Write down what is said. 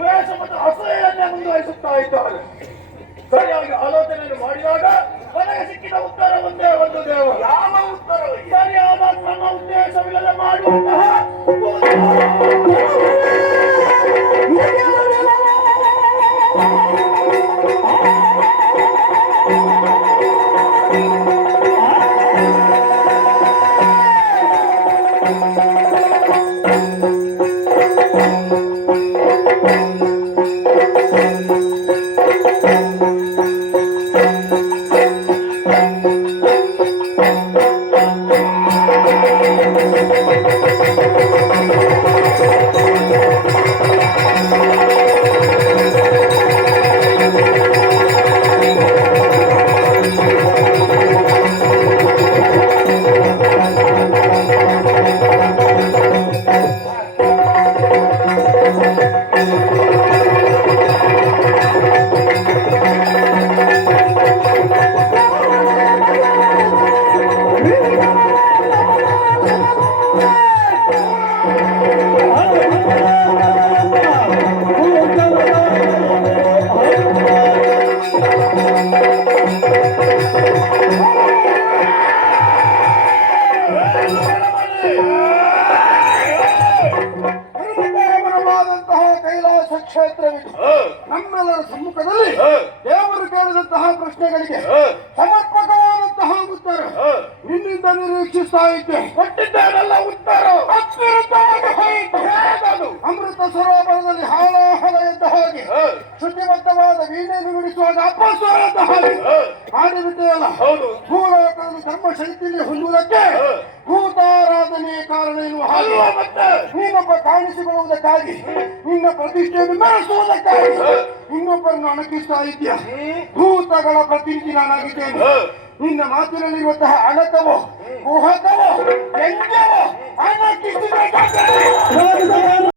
ದ್ವೇಷ ಮತ್ತು ಅಸೂಯೆಯನ್ನೇ ಮುಂದುವರಿಸುತ್ತಾ ಇದ್ದಾರೆ. ಸರಿಯಾಗಿ ಆಲೋಚನೆಯನ್ನು ಮಾಡಿದಾಗ ನನಗೆ ಸಿಕ್ಕಿದ ಉತ್ತರ ಒಂದೇ ಒಂದು ದೇವ. ಯಾವ ಉತ್ತರ? ಸರಿಯಾದ ನಮ್ಮ ಉದ್ದೇಶವಿಲ್ಲದೆ ಮಾಡುವಂತಹ ಕೈಲಾಸ ಕ್ಷೇತ್ರವಿದೆ. ನಮ್ಮೆಲ್ಲರ ಸಮ್ಮುಖದಲ್ಲಿ ದೇವರು ಕೇಳಿದಂತಹ ಪ್ರಶ್ನೆಗಳಿಗೆ ಸಮರ್ಪಕವಾದಂತಹ ಉತ್ತರ ನಿನ್ನಿಂದ ನಿರೀಕ್ಷಿಸ್ತಾ ಇದ್ದೆ. ಕೊಟ್ಟಿದ್ದೇನಲ್ಲ ಉತ್ತರ ಅತ್ಯುತ್ತಮವಾಗಿ ಹೋಯಿತು. ಅಮೃತ ಸರೋವರದಲ್ಲಿ ಹಾಲಾಹಲ ಎದ್ದ ಹಾಗೆ ಶುಚಿಬದ್ಧವಾದ ವೀಣೆಯನ್ನು ನುಡಿಸುವಾಗ ಅಪ್ಪಸ್ವರದ ಹಾಗೆ ಹಾಡಿಬಿಟ್ಟೆಯಲ್ಲ. ಹೌದು. ಭೂಲೋಕದಲ್ಲಿ ಧರ್ಮ ಶೈತಿಯಲ್ಲಿ ಹೊಂದುವುದಕ್ಕೆ ಭೂತಾರಾಧನೆಯ ಕಾರಣ ಎನ್ನುವ ಹಾಗೆ ನೀನೊಬ್ಬ ಕಾಣಿಸಿಕೊಳ್ಳುವುದಕ್ಕಾಗಿ ನಿನ್ನ ಪ್ರತಿಷ್ಠೆಯನ್ನು ಮೆರೆಸುವುದಕ್ಕಾಗಿ ಇನ್ನೊಬ್ಬರನ್ನು ಅಣಕಿಸ್ತಾ ಇದೆಯಾ. ಭೂತಗಳ ಪ್ರತಿನಿಧಿ ನಾನಾಗಿದ್ದೇನೆ. ನಿನ್ನ ಮಾತಿನಲ್ಲಿರುವಂತಹ ಅಣಕವೋ ಕುಹಕವೋ